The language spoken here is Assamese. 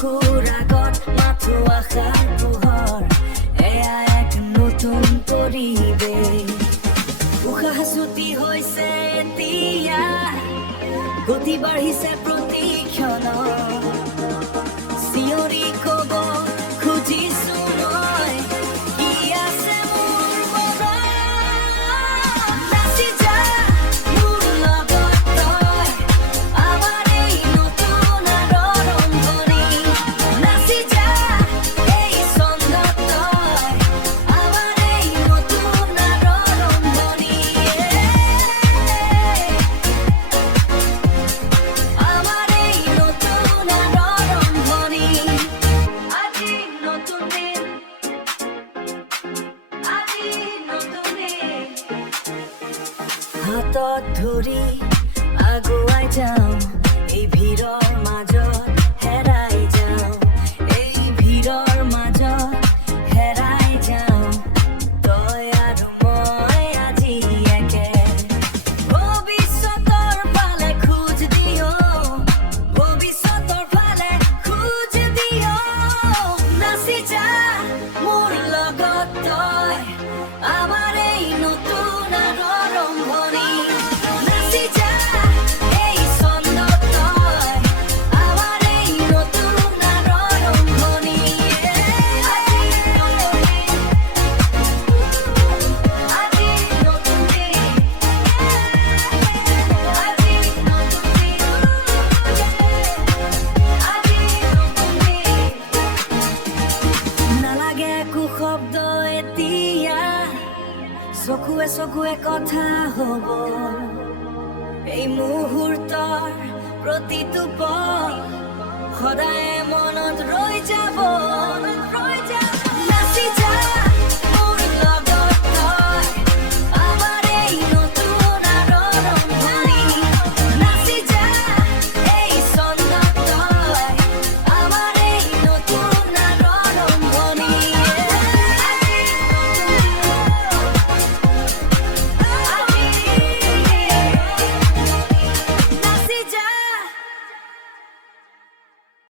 চকুৰ আগত মাথো আশাৰ পোহৰ এয়া এক নতুন পৰিৱেশ উশাহ চুটি হৈছে এতিয়া গতি বাঢ়িছে প্ৰতি ক্ষণত চিঞৰি ক'ব খুজিছো মই কি আছে মোৰ মনত নাচি যা মোৰ লগত তই আমাৰ এই নতুন আৰম্ভণি নাচি যা এই ছন্দত তই আমাৰ এই নতুন আৰম্ভণি আমাৰ এই নতুন আৰম্ভণি আজি নতুন দিন আজি নতুন দিন হাতত ধৰি আগুৱাই যাওঁ এই ভিৰৰ মাজত হেৰাই যাওঁ এই ভিৰৰ মাজত হেৰাই যাওঁ তই আৰু মই আজি একে ভৱিষ্যতৰ ফালে খোজ দিওঁ ভৱিষ্যতৰ ফালে খোজ দিওঁ নাচি যা মোৰ লগত তই আমাৰ এই নতুন আৰম্ভণি নাচি যা এই ছন্দত তই আমাৰ এই নতুন আৰম্ভণি আজি নতুন দিন আজি নতুন দিন আজি নতুন দিন আজি নতুন দিন নালাগে একো শব্দ এতিয়া চকুৱে চকুৱে কথা হ'ব এই মুহূৰ্তৰ প্ৰতিটো পল সদায় মনত ৰৈ